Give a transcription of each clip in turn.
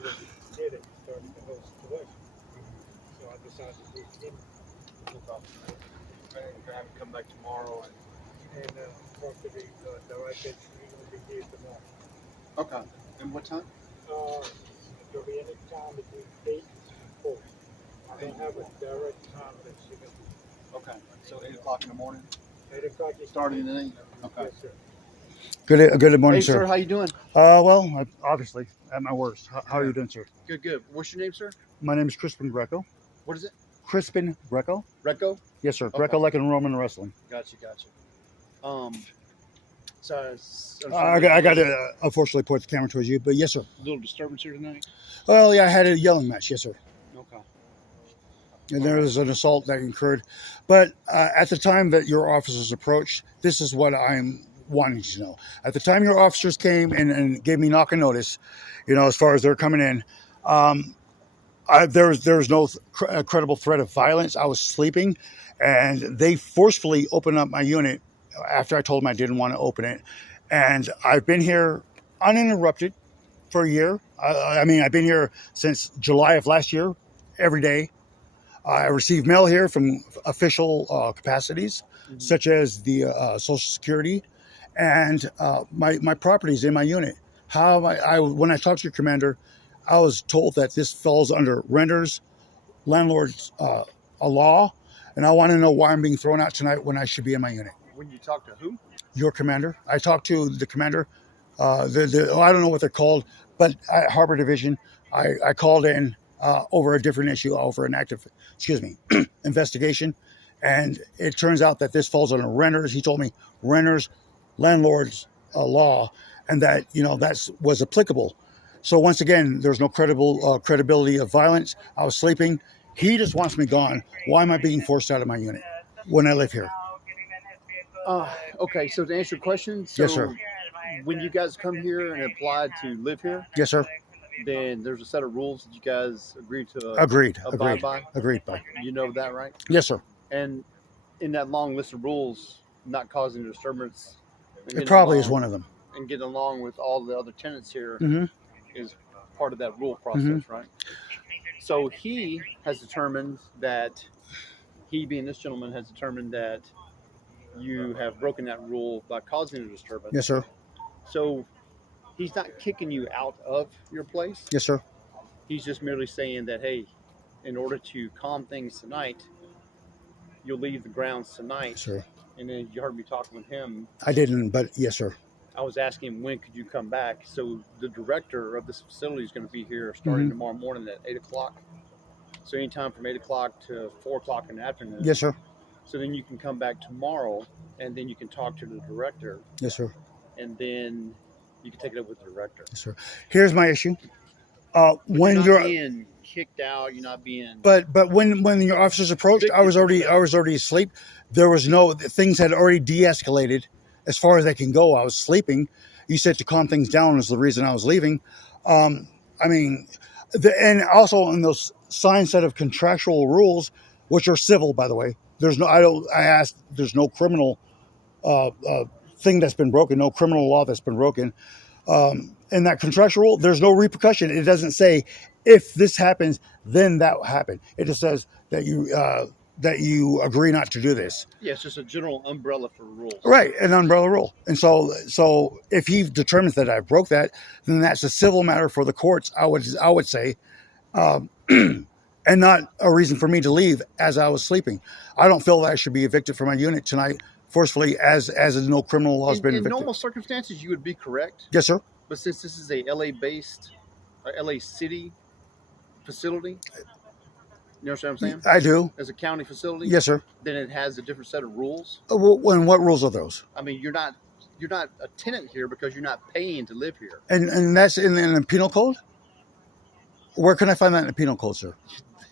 when we did it, started the whole situation. So I decided to do it again. And have him come back tomorrow. And talk to the director. He's going to be here tomorrow. Okay. And what time? It'll be any time between 8 and 4. I don't have a direct time that she can do. Okay. So 8 o'clock in the morning. 8 o'clock is Starting at 8. Okay. Yes, sir. Good morning, Hey, sir. How you doing? Well, obviously, at my worst. How are you doing, sir? Good. Good. What's your name, sir? My name is Crispin Greco. What is it? Crispin Greco? Recco? Yes, sir. Okay. Greco like in Roman wrestling. Gotcha. So I got to unfortunately point the camera towards you, but yes, sir. a little disturbance here tonight. Well, yeah, I had a yelling match, yes, sir. Okay. And there was an assault that occurred. But at the time that your officers approached, this is what I'm wanting to know. At the time your officers came and gave me knock and notice, as far as they're coming in, there was no credible threat of violence. I was sleeping, and they forcefully opened up my unit after I told them I didn't want to open it. And I've been here uninterrupted for a year. I've been here since July of last year, every day. I receive mail here from official capacities, such as the Social Security, and my properties in my unit. When I talked to your commander, I was told that this falls under renters, landlords, a law, and I want to know why I'm being thrown out tonight when I should be in my unit. When you talk to who? Your commander. I talked to the commander. I don't know what they're called, but at Harbor Division, I called in over a different issue, over an active, investigation, and it turns out that this falls under renters. He told me renters, landlords, law, and that that was applicable. So once again, there's no credibility of violence. I was sleeping. He just wants me gone. Why am I being forced out of my unit when I live here? Okay, so to answer your question, Yes, sir. When you guys come here and apply to live here, Yes, sir. then there's a set of rules that you guys agree to Agreed. abide by. Agreed by. You know that, right? Yes, sir. And in that long list of rules, not causing disturbance. It probably is one of them. And getting along with all the other tenants here Mm-hmm. is part of that rule process, right? So he has determined that, he being this gentleman, has determined that you have broken that rule by causing a disturbance. Yes, sir. So he's not kicking you out of your place. Yes, sir. He's just merely saying that, hey, in order to calm things tonight, you'll leave the grounds tonight. Yes, sir. And then you heard me talking with him. I didn't, but yes, sir. I was asking him, when could you come back? So the director of this facility is going to be here starting tomorrow morning at 8 o'clock. So anytime from 8 o'clock to 4 o'clock in the afternoon. Yes, sir. So then you can come back tomorrow, and then you can talk to the director, Yes, sir. and then you can take it up with the director. Yes, sir. Here's my issue. When You're you're not being kicked out, you're not being. But when your officers approached, I was already asleep. There was things had already de-escalated as far as they can go. I was sleeping. You said to calm things down was the reason I was leaving. And also in those signed set of contractual rules, which are civil, by the way. There's no criminal thing that's been broken, no criminal law that's been broken. In that contractual rule, there's no repercussion. It doesn't say if this happens, then that will happen. It just says that you agree not to do this. Yeah, it's just a general umbrella for rules. Right, an umbrella rule. And so if he determines that I broke that, then that's a civil matter for the courts. I would say, and not a reason for me to leave as I was sleeping. I don't feel that I should be evicted from my unit tonight forcefully as no criminal law has been evicted. In normal circumstances, you would be correct. Yes, sir. But since this is a LA-based, LA City facility, you know what I'm saying? I do. As a county facility, Yes, sir. then it has a different set of rules. And what rules are those? I mean, you're not a tenant here because you're not paying to live here. And that's in the penal code? Where can I find that in the penal code, sir?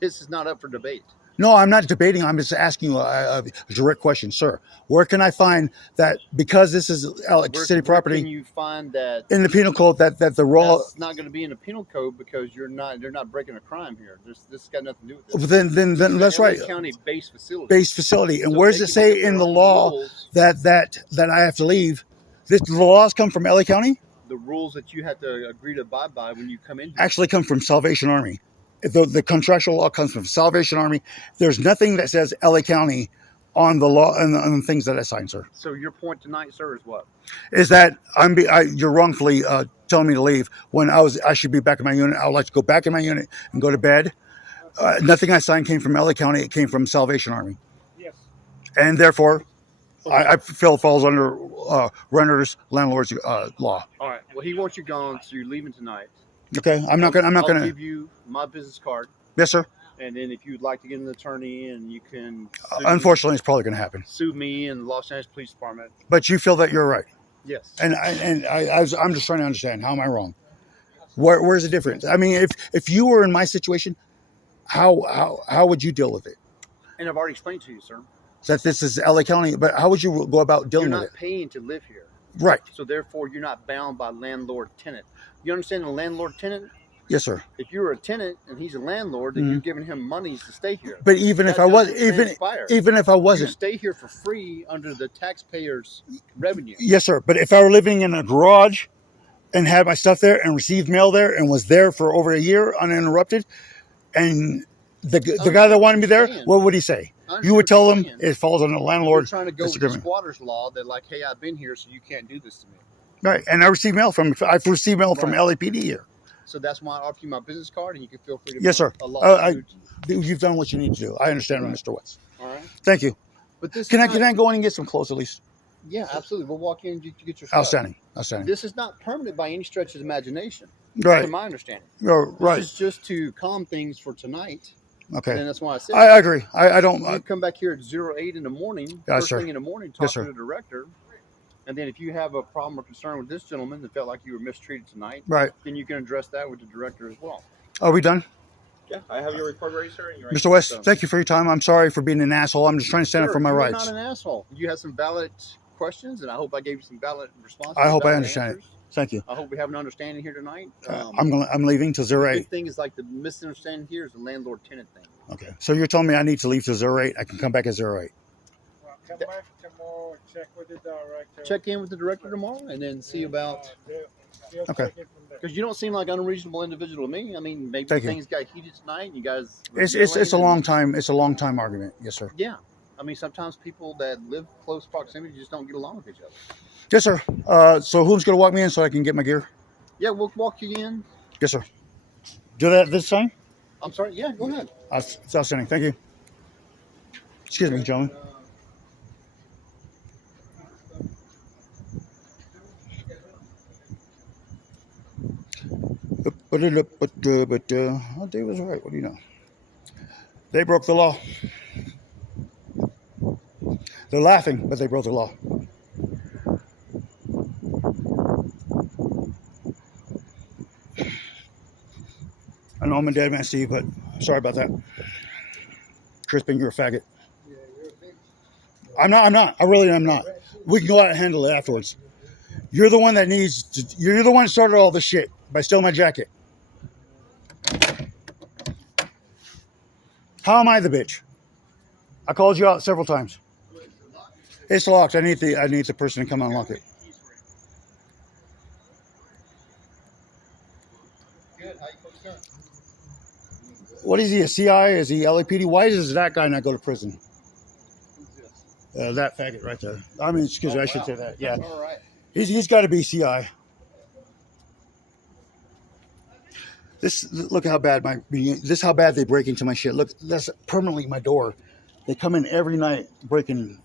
This is not up for debate. No, I'm not debating. I'm just asking you a direct question, sir. Where can I find that, because this is city property? Where can you find that in the penal code that the raw? That's not going to be in the penal code because they're not breaking a crime here. This has got nothing to do with this. Then that's right. County-based facility. Based facility. And so where does it say in the law that I have to leave? The laws come from LA County? The the rules that you have to agree to abide by when you come in here. Actually come from Salvation Army. The contractual law comes from Salvation Army. There's nothing that says LA County on the law and on the things that I signed, sir. So your point tonight, sir, is what? Is that you're wrongfully telling me to leave when I should be back in my unit. I would like to go back in my unit and go to bed. Nothing I signed came from LA County. It came from Salvation Army. Yes. And therefore, I feel it falls under renters landlords law. All right. Well, he wants you gone, so you're leaving tonight. Okay, I'm not gonna. I'll give you my business card, Yes, sir. and then if you'd like to get an attorney, and you can Unfortunately, it's probably gonna happen. sue me and the Los Angeles Police Department. But you feel that you're right, Yes. and I'm just trying to understand. How am I wrong? Where's the difference? I mean, if you were in my situation, how would you deal with it? And I've already explained to you, sir. That this is LA County, but how would you go about dealing You're with not it? paying to live here, Right. so therefore you're not bound by landlord-tenant. You understand the landlord-tenant? Yes, sir. If you were a tenant and he's a landlord, then you're giving him monies to stay here. But even if That I was, doesn't transpire. even if I You wasn't, stay here for free under the taxpayers' revenue. yes, sir. But if I were living in a garage and had my stuff there and received mail there and was there for over a year uninterrupted, and the guy that wanted me there, what would he say? You would tell him it falls on the You're landlord. trying to go with the squatters law. They're like, hey, I've been here, so you can't do this to me. Right. And I've received mail from Right. L.A.P.D. here. So that's why I offer you my business card, and you can feel free to Yes, sir. a lawsuit. You've done what you need to do. I understand, Right. Mr. West. All right. Thank you. But this Can is I go in and get some clothes at least? Yeah, absolutely. We'll walk in and get your stuff. Outstanding. This is not permanent by any stretch of the imagination, Right. from my understanding. Right. This is just to calm things for tonight. Okay. And that's why I said I agree. I don't. you come back here at 08 in the morning, Yes, first sir. thing in the morning, talk Yes, to sir. the director. And then if you have a problem or concern with this gentleman that felt like you were mistreated tonight, Right. then you can address that with the director as well. Are we done? Yeah, I have your report ready, sir. And you're Mr. West, thank you for your time. I'm sorry for being an asshole. I'm just trying to stand up for my You're rights. not an asshole. You have some valid questions, and I hope I gave you some valid responses. I hope I valid understand it. answers. Thank you. I hope we have an understanding here tonight. I'm leaving till The 08. big thing is like the misunderstanding here is the landlord-tenant thing. Okay. So you're telling me I need to leave till 08. I can come back at 08. Well, come back tomorrow, check with the director. Check in with the director tomorrow, and then see about. They'll Okay. take it from there. Because you don't seem like an unreasonable individual to me. I mean, maybe Thank you. things got heated tonight, and you guys. It's a long time. It's a long time argument. Yes, sir. Yeah, I mean, sometimes people that live close proximity just don't get along with each other. Yes, sir. So who's gonna walk me in so I can get my gear? Yeah, we'll walk you in. Yes, sir. Do that this time. I'm sorry. Yeah, go ahead. It's outstanding. Thank you. Excuse me, gentlemen. But Dave was right. What do you know? They broke the law. They're laughing, but they broke the law. I know I'm a dead man, Steve, but sorry about that. Crispin, you're a faggot. I'm not. I really am not. We can go out and handle it afterwards. You're the one that needs to, you're the one that started all this shit by stealing my jacket. How am I the bitch? I called you out several times. It's locked. I need the person to come unlock it. Good. How you folks doing? What is he, a CI? Is he L.A.P.D? Why does that guy not go to prison? Who's this? That faggot right there. I mean, excuse me, I should say that. Yeah. All right. He's got to be CI. Look how bad how bad they break into my shit. Look, that's permanently my door. They come in every night breaking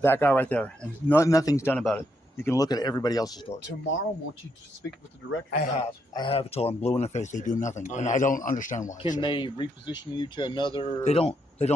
that guy right there, and nothing's done about it. You can look at everybody else's door. Tomorrow, won't you speak with the director? I have until I'm blue in the face. They do nothing, and I don't understand why. Can they reposition you to another? They don't. They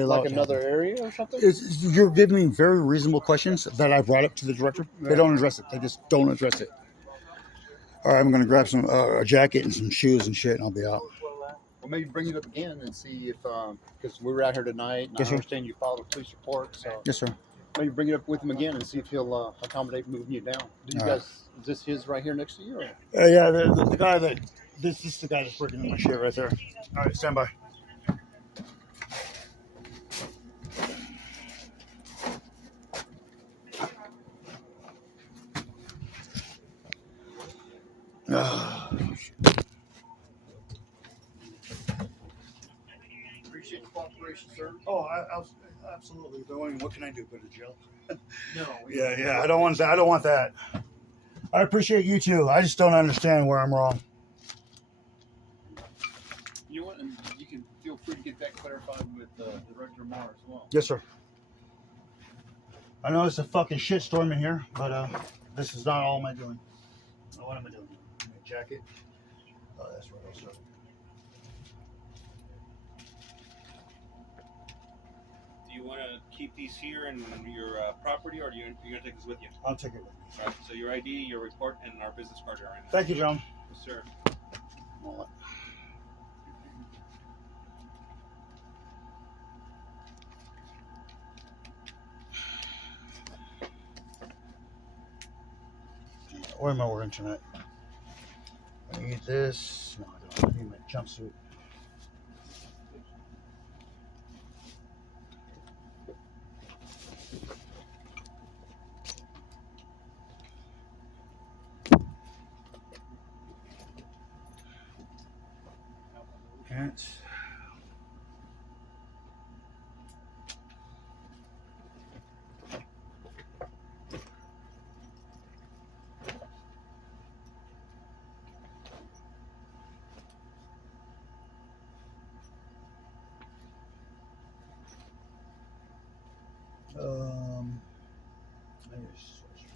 allow Like it to another happen. area or something? You're giving me very reasonable questions that I brought up to the director. They don't address it. They just don't address it. All right, I'm going to grab some a jacket and some shoes and shit, and I'll be out. Well, maybe bring it up again and see if, because we were out here tonight, and Yes, I sir. understand you filed a police report, so Yes, sir. maybe bring it up with him again and see if he'll accommodate moving you down. Do you All right. guys? Is this his right here next to you? Or? Yeah, the guy that this is the guy that's working on my shit right there. All right, stand by. cooperation, sir. Oh, absolutely. But what can I do? Go to jail? No. Yeah. I don't want that. I don't want that. I appreciate you too. I just don't understand where I'm wrong. You know what? And you can feel free to get that clarified with Director Marr as well. Yes, sir. I know it's a fucking shitstorm in here, but this is not all my doing. What am I doing? My jacket. Oh, that's right. Also. Do you want to keep these here in your property, or you're going to take this with you? I'll take it with me. All right. So your ID, your report, and our business card are in there. Thank you, John. Yes, sir. Wallet. Where am I wearing tonight? I need this. No, I don't. I need my jumpsuit. Pants. I need a sweatshirt.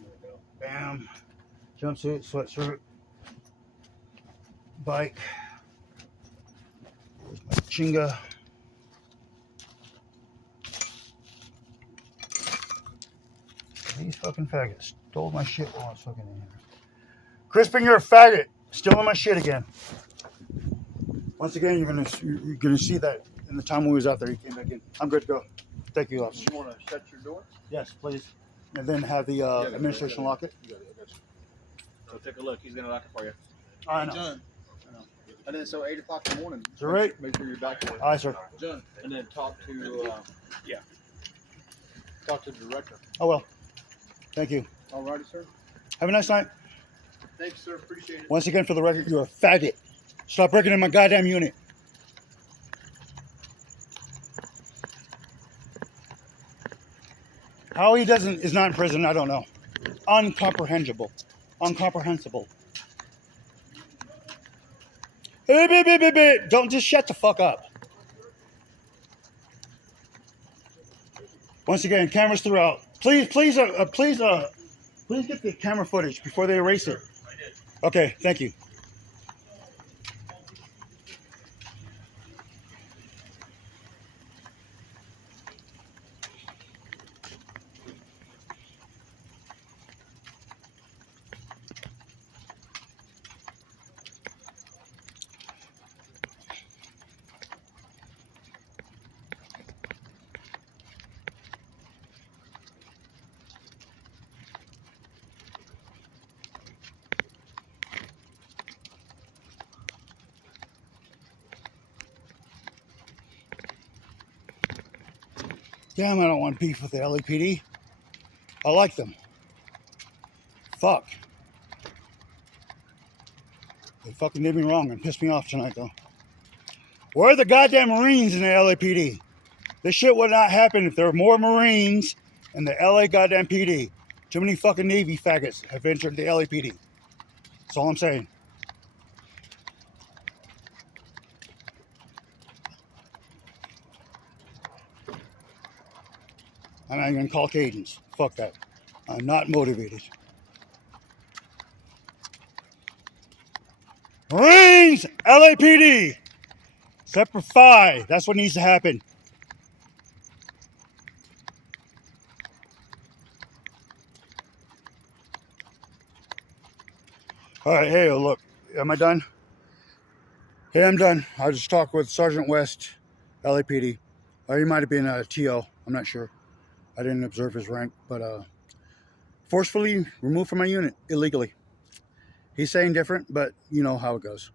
There we go. Bam. Jumpsuit, sweatshirt, bike. There's my chinga. These fucking faggots stole my shit while I was fucking in here. Crispin, you're a faggot. Stealing my shit again. Once again, you're gonna see that in the time we was out there. He came back in. I'm good to go. Thank you, officer. You want to shut your door? Yes, please. And then have the administration lock it. So take a look. He's going to lock it for you. I know. John. And then so 8 o'clock in the morning. Is that right? Make sure you're back there. Aye, sir. John. And then talk to talk to the director. Oh well. Thank you. All righty, sir. Have a nice night. Thanks, sir. Appreciate it. Once again, for the record, you're a faggot. Stop breaking in my goddamn unit. How he is not in prison, I don't know. Uncomprehensible. Don't just shut the fuck up. Once again, cameras throughout. Please get the camera footage before they erase it. Okay, thank you. Damn, I don't want beef with the L.A.P.D. I like them. Fuck. They fucking did me wrong and pissed me off tonight, though. Where are the goddamn Marines in the L.A.P.D.? This shit would not happen if there were more Marines in the L.A. goddamn P.D. Too many fucking Navy faggots have entered the L.A.P.D. That's all I'm saying. I'm not even Caucasians. Fuck that. I'm not motivated. Marines! LAPD! Semper Fi. That's what needs to happen. All right, hey, look. Am I done? Hey, I'm done. I just talked with Sergeant West, LAPD. Or he might have been a TO. I'm not sure. I didn't observe his rank, but forcefully removed from my unit illegally. He's saying different, but you know how it goes.